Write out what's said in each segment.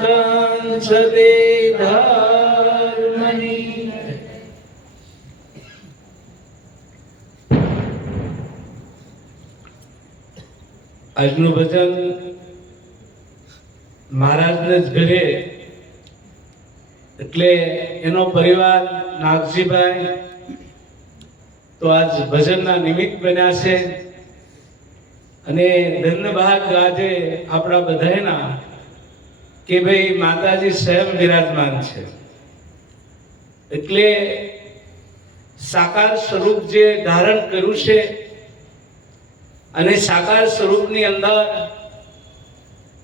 સંસદે ધર્મની આજનું ભજન મહારાજને જ ઘરે. એટલે એનો પરિવાર નાગજીભાઈ તો આજ ભજનના નિમિત્ત બન્યા છે. અને ધન્યભાગ આજે આપણા બધાના કે ભાઈ માતાજી સ્વયં વિરાજમાન છે. એટલે સાકાર સ્વરૂપ જે ધારણ કર્યું છે અને સાકાર સ્વરૂપની અંદર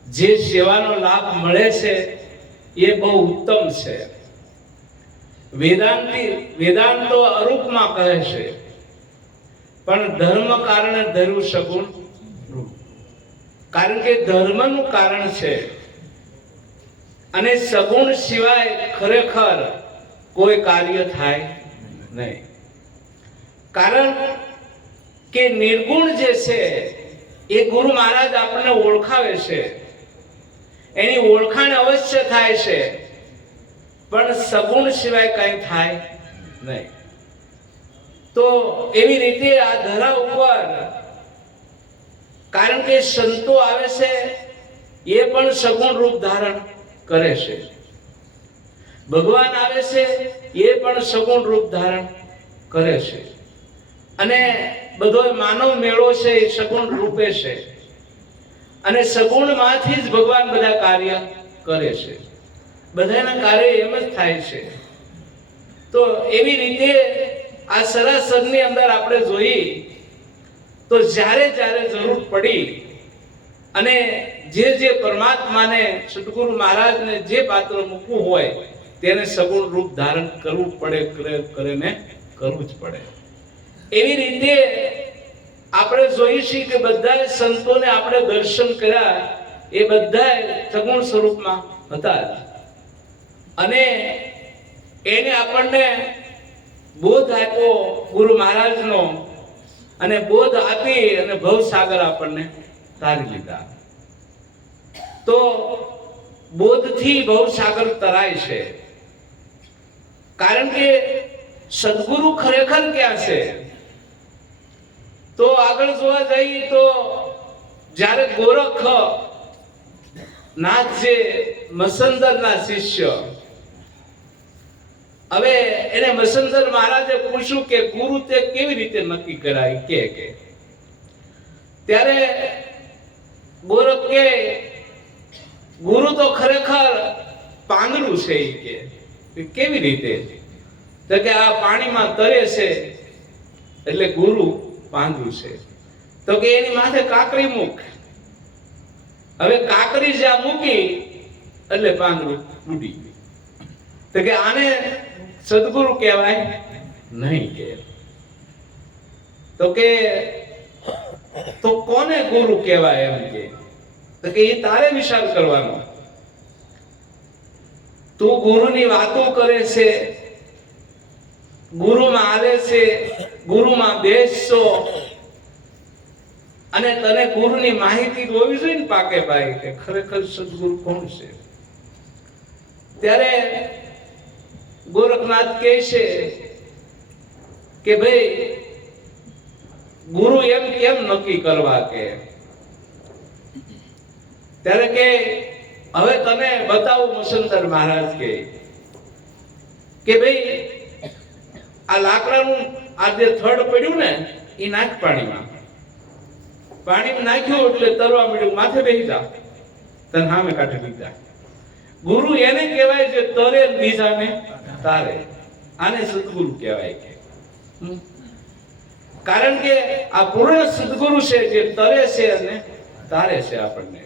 જે સેવાનો લાભ મળે છે એ બહુ ઉત્તમ છે. વેદાંતિ, વેદાંતો અરૂપમાં કહે છે, પણ ધર્મ કારણે ધર્યું શકું? કારણ કે ધર્મનું કારણ છે. અને સગુણ સિવાય ખરેખર કોઈ કાર્ય થાય નહીં. કારણ કે નિર્ગુણ જે છે, એ ગુરુ મહારાજ આપણને ઓળખાવે છે. એની ઓળખાણ અવશ્ય થાય છે. પણ સગુણ સિવાય કઈ થાય નહીં. તો એવી રીતે આ ધરા ઉપર કારણ કે સંતો આવે છે, એ પણ સગુણ રૂપ ધારણ કરે છે. ભગવાન આવે છે, એ પણ સગુણ રૂપ ધારણ કરે છે. અને બધો માનવ મેળો છે, એ સગુણ રૂપે છે. અને સગુણમાંથી જ ભગવાન બધા કાર્ય કરે છે. બધાના કાર્ય એમ જ થાય છે. તો એવી રીતે આ સરાસરની અંદર આપણે જોઈએ તો જ્યારે જ્યારે જરૂર પડી અને જે જે પરમાત્માને સદગુરુ મહારાજને જે પાત્ર મૂકવું હોય, તેને સગુણ રૂપ ધારણ કરવું પડે, કરે કરીને કરવું જ પડે એવી રીતે આપણે જોઈએ કે બધા સંતોને આપણે દર્શન કર્યા, એ બધા સગુણ સ્વરૂપમાં હતા. અને એને આપણને બોધ આપ્યો ગુરુ મહારાજનો અને બોધ આપી અને ભવસાગર આપણને તારી લીધા તો બોધથી ભવસાગર તરાય છે. કારણ કે સદગુરુ ખરેખર ક્યાં છે? તો આગળ જોવા જઈએ તો જ્યારે ગોરખ નાથ જે મસંદરના શિષ્ય. હવે એને મસંદર મહારાજે પૂછ્યું કે ગુરુ તે કેવી રીતે નક્કી કરાય? કે કે. ત્યારે ગોરખ કે ગુરુ તો ખરેખર પાંદડું છે એ કે. કેવી રીતે? તો કે આ પાણીમાં તરે છે એટલે ગુરુ પાંદડું છે. તો કે એની માથે કાકરી મૂક. હવે કાકરી જ્યાં મૂકી એટલે પાંદડું ઉડી ગયું. તો કે આને સદગુરુ કહેવાય? નહીં કે તો કે તો કોને ગુરુ કહેવાય એમ કે? તો કે એ તારે વિચાર કરવાનો. તું ગુરુની વાતો કરે છે, ગુરુમાં આવે છે, ગુરુમાં બેસશો. અને તને ગુરુની માહિતી હોવી જોઈએ ને પાકે ભાઈ કે ખરેખર સદગુરુ કોણ છે? ત્યારે ગોરખનાથ કહે છે કે ભાઈ, ગુરુ એમ કેમ નક્કી કરવા કે? ત્યારે કે હવે તને બતાવું મુસંદર મહારાજ કે કે ભાઈ આ લાકડાનું આ જે થડ પડ્યું ને એ નાખ પાણીમાં. પાણીમાં નાખ્યું એટલે તરવા મળ્યું માથે બેસી જા. તને સામે કાઢી લીધા. ગુરુ એને કહેવાય છે તરે ને બીજાને તારે. આને સદગુરુ કહેવાય કે. કારણ કે આ પૂર્ણ સદગુરુ છે જે તરે છે અને તારે છે આપણને.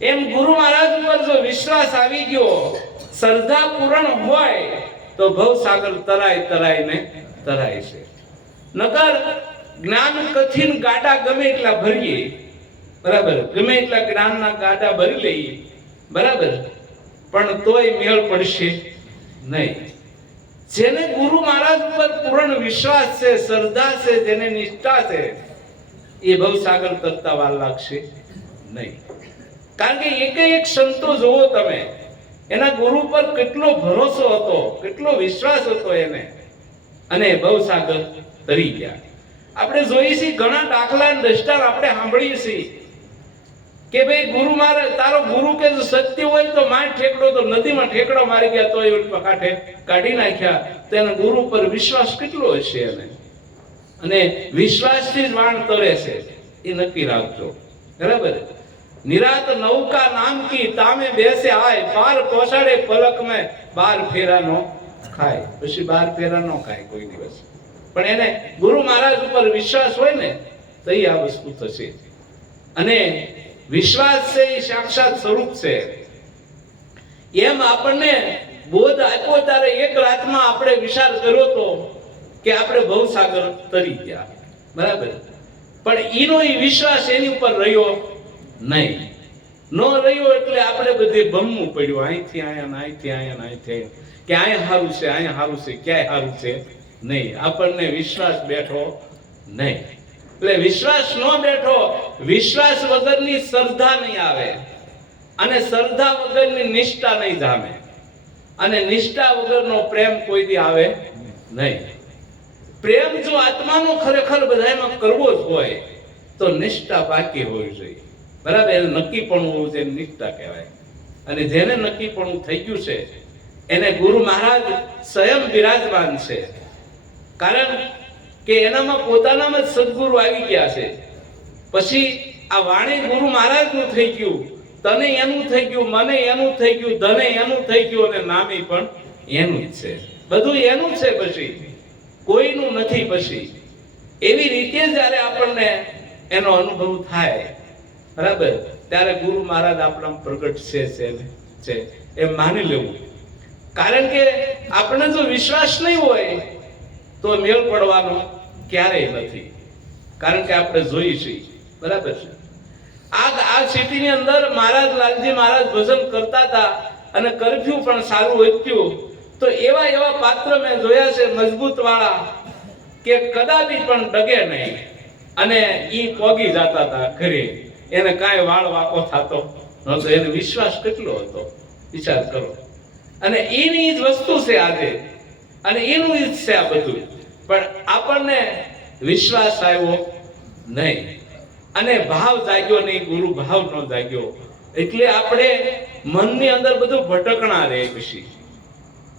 એમ ગુરુ મહારાજ ઉપર જો વિશ્વાસ આવી ગયો, શ્રદ્ધા પૂર્ણ હોય, તો ભવસાગર તરાય તરાય ને તરાય છે. નકર જ્ઞાન કથિન ગાડા ગમે એટલા ભરીએ, બરાબર, ગમે એટલા જ્ઞાનના ગાડા ભરી લઈએ, બરાબર, પણ તોય મેળ પડશે નહીં. જેને ગુરુ મહારાજ પર પૂર્ણ વિશ્વાસ છે, શ્રદ્ધા છે, જેને નિષ્ઠા છે, એ ભવસાગર તરતા વાર લાગશે નહીં. કારણ કે એક એક સંતો જુઓ તમે, એના ગુરુ પર કેટલો ભરોસો હતો, કેટલો વિશ્વાસ હતો એને. અને બહુ સાગર તરી ગયા. આપણે જોઈએ છીએ ઘણા દાખલા દ્રષ્ટાંત આપણે સાંભળીએ છીએ કે ભાઈ, ગુરુ મારે, તારો ગુરુ કે સત્ય હોય તો માં ઠેકડો તો નદીમાં ઠેકડો મારી ગયા તો એ કાંઠે કાઢી નાખ્યા. તો એના ગુરુ પર વિશ્વાસ કેટલો હશે એને? અને વિશ્વાસથી જ વાણ તરે છે. એ નક્કી રાખજો. બરાબર? નિરાત નૌકા નામ તામે બેસે આય પાર પોસાડે પલક મે, બાર ફેરાનો ખાય. પછી બાર ફેરાનો ખાય કોઈ દિવસ. પણ એને ગુરુ મહારાજ ઉપર વિશ્વાસ હોય ને, તો એ આ વસ્તુ થશે. અને વિશ્વાસ છે એ સાક્ષાત સ્વરૂપ છે. એમ આપણને બોધ આપ્યો ત્યારે એક રાતમાં આપણે વિચાર કર્યો તો કે આપણે ભવસાગર તરી ગયા. બરાબર? પણ એનો એ વિશ્વાસ એની ઉપર રહ્યો. નહીં. ન રહ્યો એટલે આપણે બધે ભમવું પડ્યું. અહીંથી અહીંયા અહીંથી અહીંયા અહીંથી કે અહીંયા સારું છે, અહીંયા સારું છે, ક્યાંય સારું છે? નહીં. આપણને વિશ્વાસ બેઠો નહીં. એટલે વિશ્વાસ ન બેઠો, વિશ્વાસ વગરની શ્રદ્ધા નહીં આવે. અને શ્રદ્ધા વગરની નિષ્ઠા નહીં જામે. અને નિષ્ઠા વગરનો પ્રેમ કોઈ દી આવે નહીં. પ્રેમ જો આત્માનો ખરેખર બધામાં કરવો જ હોય, તો નિષ્ઠા બાકી હોવી જોઈએ. બરાબર, એને નક્કીપણું હોવું એને નિષ્ઠા કહેવાય. અને જેને નક્કીપણું થઈ ગયું છે, એને ગુરુ મહારાજ સ્વયં બિરાજમાન છે. કારણ કે એનામાં પોતાનામાં જ સદગુરુ આવી ગયા છે. પછી આ વાણી ગુરુ મહારાજનું થઈ ગયું, તને એનું થઈ ગયું, મને એનું થઈ ગયું, ધને એનું થઈ ગયું અને નામી પણ એનું જ છે. બધું એનું છે પછી. કોઈનું નથી પછી. એવી રીતે જ્યારે આપણને એનો અનુભવ થાય બરાબર? ત્યારે ગુરુ મહારાજ આપણા પ્રગટ છે છે એ માની લેવું. કારણ કે આપણે જો વિશ્વાસ નહીં હોય, તો મેળ પડવાનો ક્યારેય નથી. કારણ કે આપણે જોઈએ છીએ. બરાબર છે? આ આ સિટીની અંદર મહારાજ લાલજી મહારાજ ભજન કરતા હતા અને કરફ્યુ પણ સારું વધ્યું તો એવા એવા પાત્ર મેં જોયા છે મજબૂત વાળા કે કદાપી પણ ડગે નહીં. અને ઈ પોગી જતા હતા ઘરે. એને કાંઈ વાળ વાકો થતો નહોતો. એને વિશ્વાસ કેટલો હતો? વિચાર કરો. અને એની જ વસ્તુ છે આજે. અને એનું જ છે આ બધું. પણ આપણને વિશ્વાસ આવ્યો નહીં. અને ભાવ જાગ્યો નહીં ગુરુ ભાવ ન જાગ્યો. એટલે આપણે મનની અંદર બધું ભટકણા રહે પછી.